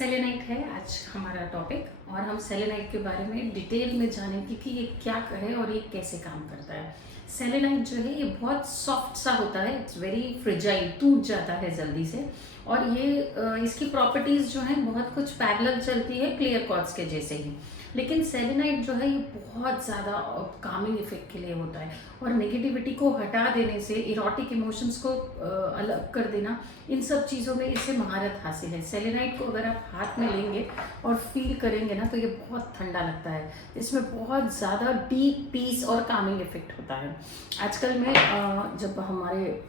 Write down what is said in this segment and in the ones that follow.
Selenite है आज हमारा टॉपिक और हम सेलेनाइट के बारे में डिटेल में जानेंगे कि ये क्या है और ये कैसे काम करता है। सेलेनाइट जो है ये बहुत सॉफ्ट सा होता है, इट्स वेरी फ्रिजाइल, टूट जाता है जल्दी से। और ये इसकी प्रॉपर्टीज़ जो हैं बहुत कुछ पैरेलल चलती है क्लियर क्वार्ट्ज के जैसे ही। लेकिन सेलेनाइट जो है ये बहुत ज़्यादा कामिंग इफेक्ट के लिए होता है और नेगेटिविटी को हटा देने से, इरोटिक इमोशंस को अलग कर देना, इन सब चीज़ों में इससे महारत हासिल है। सेलेनाइट को अगर आप हाथ में लेंगे और फील करेंगे ना तो ये बहुत ठंडा लगता है। इसमें बहुत ज़्यादा डीप पीस और कामिंग इफेक्ट होता है। आजकल में जब हमारे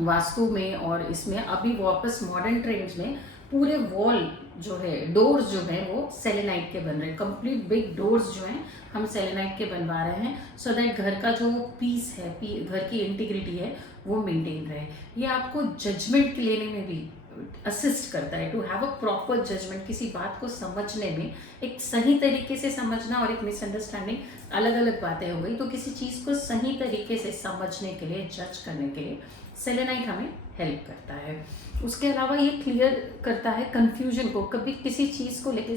वास्तु में और इसमें अभी वापस मॉडर्न ट्रेंड्स में पूरे वॉल जो है, डोर्स जो है वो सेलेनाइट के बन रहे हैं। कंप्लीट बिग डोर्स जो हैं हम सेलेनाइट के बनवा रहे हैं सो दैट घर का जो पीस है, घर की इंटीग्रिटी है वो मेंटेन रहे। ये आपको जजमेंट लेने में भी असिस्ट करता है, to have a proper judgement. किसी बात को समझने में एक सही तरीके से समझना और एक मिसअंडरस्टैंडिंग, अलग अलग बातें हो गई, तो किसी चीज़ को सही तरीके से समझने के लिए, जज करने के लिए सेलेनाइट हमें हेल्प करता है। उसके अलावा ये क्लियर करता है कंफ्यूजन को। कभी किसी चीज़ को लेकर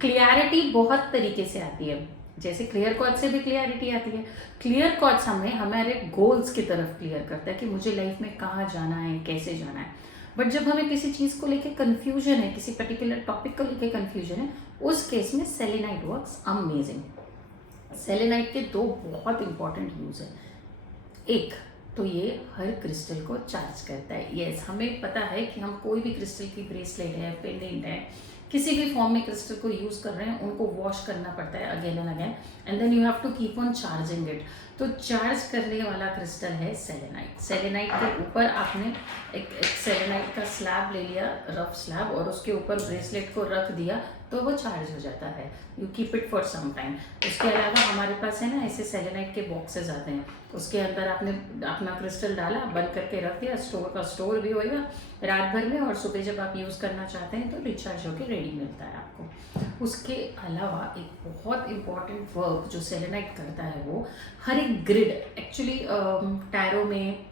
क्लियरिटी बहुत तरीके से आती है, जैसे क्लियर क्वार्ट्ज से भी क्लियरिटी आती है। क्लियर क्वार्ट्ज हमें हमारे गोल्स की तरफ क्लियर करता है कि मुझे लाइफ में कहाँ जाना है, कैसे जाना है। बट जब हमें किसी चीज़ को लेकर कन्फ्यूजन है, किसी पर्टिकुलर टॉपिक को लेकर कन्फ्यूजन है, उस केस में सेलेनाइट वर्क्स अमेजिंग। सेलेनाइट के दो बहुत इंपॉर्टेंट यूज है। एक तो ये हर क्रिस्टल को चार्ज करता है। यस, हमें पता है कि हम कोई भी क्रिस्टल की ब्रेसलेट है, पेंडेंट है, किसी भी फॉर्म में क्रिस्टल को यूज़ कर रहे हैं, उनको वॉश करना पड़ता है again and again, and then you have to keep on charging it. तो चार्ज करने वाला क्रिस्टल है सेलेनाइट। सेलेनाइट के ऊपर आपने एक सेलेनाइट का स्लैब ले लिया, रफ स्लैब, और उसके ऊपर ब्रेसलेट को रख दिया तो वो चार्ज हो जाता है। You keep it for some time. उसके अलावा हमारे पास है ना ऐसे सेलेनाइट के बॉक्सेस आते हैं, उसके अंदर आपने अपना क्रिस्टल डाला, बंद करके रख दिया, स्टोर का स्टोर भी होएगा रात भर में, और सुबह जब आप यूज़ करना चाहते हैं तो रिचार्ज होकर रेडी मिलता है आपको। उसके अलावा एक बहुत इंपॉर्टेंट वर्क जो सेलेनाइट करता है वो हर एक ग्रिड, एक्चुअली टैरो में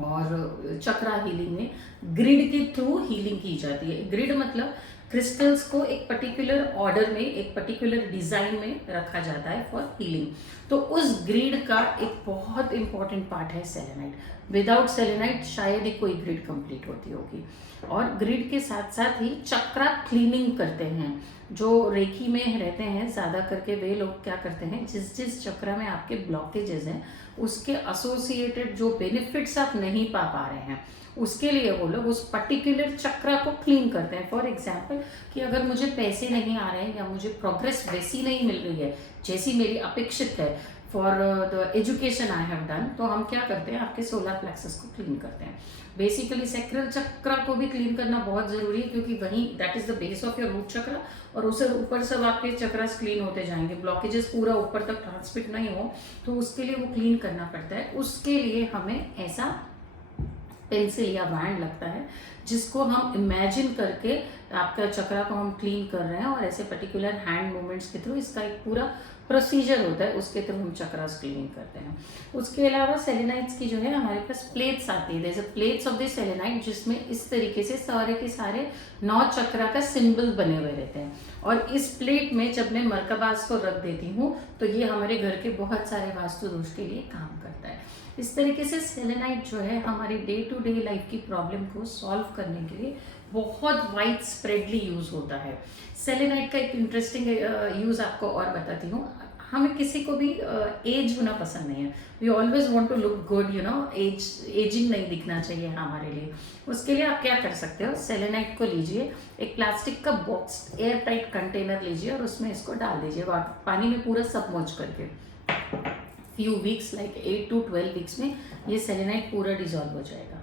और चक्रा हीलिंग में ग्रिड के थ्रू हीलिंग की जाती है। ग्रिड मतलब क्रिस्टल्स को एक पर्टिकुलर ऑर्डर में, एक पर्टिकुलर डिज़ाइन में रखा जाता है फॉर हीलिंग। तो उस ग्रिड का एक बहुत इंपॉर्टेंट पार्ट है सेलेनाइट। विदाउट सेलेनाइट शायद ही कोई ग्रिड कंप्लीट होती होगी। और ग्रिड के साथ साथ ही चक्रा क्लीनिंग करते हैं। जो रेकी में रहते हैं ज़्यादा करके वे लोग क्या करते हैं, जिस जिस चक्रा में आपके ब्लॉकेजेस हैं उसके एसोसिएटेड जो बेनिफिट्स आप नहीं पा रहे हैं, उसके लिए वो लोग उस पर्टिकुलर चक्रा को क्लीन करते हैं। फॉर एग्जाम्पल कि अगर मुझे पैसे नहीं आ रहे हैं या मुझे प्रोग्रेस वैसी नहीं मिल रही है जैसी मेरी अपेक्षित है for the education I have done, तो हम क्या करते हैं, आपके सोलर प्लेक्सस को क्लीन करते हैं। बेसिकली सैक्रल चक्रा को भी क्लीन करना बहुत ज़रूरी है, क्योंकि वहीं that is the base of your root chakra, और उससे ऊपर सब आपके चक्रास क्लीन होते जाएंगे। ब्लॉकेजेस पूरा ऊपर तक ट्रांसमिट नहीं हो तो उसके लिए वो क्लीन करना पड़ता है। उसके लिए हमें ऐसा पेंसिल या बैंड लगता है जिसको हम इमेजिन करके आपका चक्रा को हम क्लीन कर रहे हैं, और ऐसे पर्टिकुलर हैंड मूवमेंट्स के थ्रू इसका एक पूरा प्रोसीजर होता है, उसके थ्रू हम चक्रास क्लीनिंग करते हैं। उसके अलावा सेलेनाइट्स की जो है हमारे पास प्लेट्स आती है, जैसे प्लेट्स ऑफ द सेलेनाइट, जिसमें इस तरीके से सारे के सारे 9 चक्रा का सिंबल बने हुए रहते हैं। और इस प्लेट में जब मैं मरकबास को रख देती हूँ तो ये हमारे घर के बहुत सारे वास्तु दोष के लिए काम करता है। इस तरीके से सेलेनाइट जो है हमारी डे टू डे लाइफ की प्रॉब्लम को सॉल्व करने के लिए बहुत वाइड स्प्रेडली यूज़ होता है। सेलेनाइट का एक इंटरेस्टिंग यूज़ आपको और बताती हूँ। हमें किसी को भी एज होना पसंद नहीं है। We always want to look good, you know, ageing नहीं दिखना चाहिए हमारे लिए। उसके लिए आप क्या कर सकते हो, सेलेनाइट को लीजिए, एक प्लास्टिक का बॉक्स, एयर टाइट कंटेनर लीजिए और उसमें इसको डाल दीजिए पानी में पूरा सबमर्ज करके। Few weeks, like 8 to 12 weeks में ये सेलेनाइट पूरा डिजॉल्व हो जाएगा।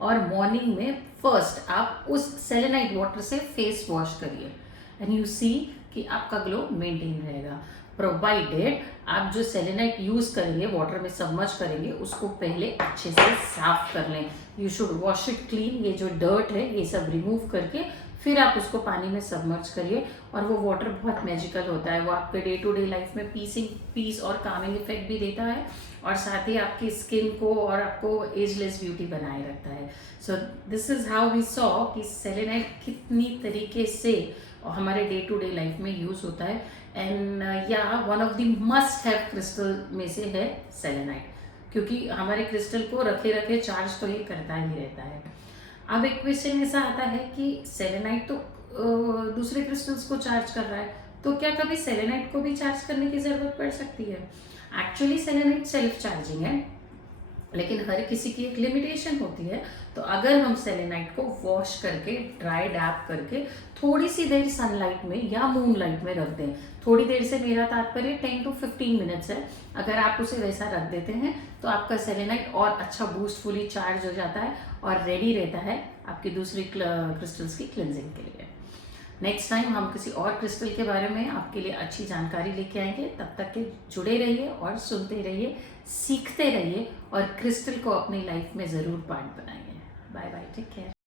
और मॉर्निंग में फर्स्ट आप उस सेलेनाइट वाटर से फेस वॉश करिए एंड यू सी कि आपका ग्लो मेंटेन रहेगा, प्रोवाइडेड आप जो सेलेनाइट यूज़ करेंगे, वाटर में सबमर्ज करेंगे, उसको पहले अच्छे से साफ कर लें। You should wash it clean. ये जो डर्ट है ये सब रिमूव करके फिर आप उसको पानी में सबमर्ज करिए और वो वाटर बहुत मैजिकल होता है। वो आपके डे टू डे लाइफ में पीस और कामिंग इफेक्ट भी देता है और साथ ही आपकी स्किन को और आपको एजलेस ब्यूटी बनाए रखता है। So this is how we saw कि सेलेनाइट कितनी तरीके से हमारे डे टू डे लाइफ में यूज़ होता है। एंड या one of the must have crystal में से है सेलेनाइट, क्योंकि हमारे क्रिस्टल को रखे रखे चार्ज तो ये करता ही रहता है। अब एक क्वेश्चन ऐसा आता है कि सेलेनाइट तो दूसरे क्रिस्टल्स को चार्ज कर रहा है, तो क्या कभी सेलेनाइट को भी चार्ज करने की ज़रूरत पड़ सकती है? एक्चुअली सेलेनाइट सेल्फ चार्जिंग है, लेकिन हर किसी की एक लिमिटेशन होती है। तो अगर हम सेलेनाइट को वॉश करके ड्राई डैप करके थोड़ी सी देर सनलाइट में या मून लाइट में रख दें, थोड़ी देर से मेरा तात्पर्य 10 to 15 मिनट्स है, अगर आप उसे वैसा रख देते हैं तो आपका सेलेनाइट और अच्छा बूस्टफुली चार्ज हो जाता है और रेडी रहता है आपकी दूसरी क्रिस्टल्स की क्लिनजिंग के लिए। नेक्स्ट टाइम हम किसी और क्रिस्टल के बारे में आपके लिए अच्छी जानकारी लेके आएंगे। तब तक के जुड़े रहिए और सुनते रहिए, सीखते रहिए और क्रिस्टल को अपनी लाइफ में ज़रूर पार्ट बनाइए। Bye bye, take care.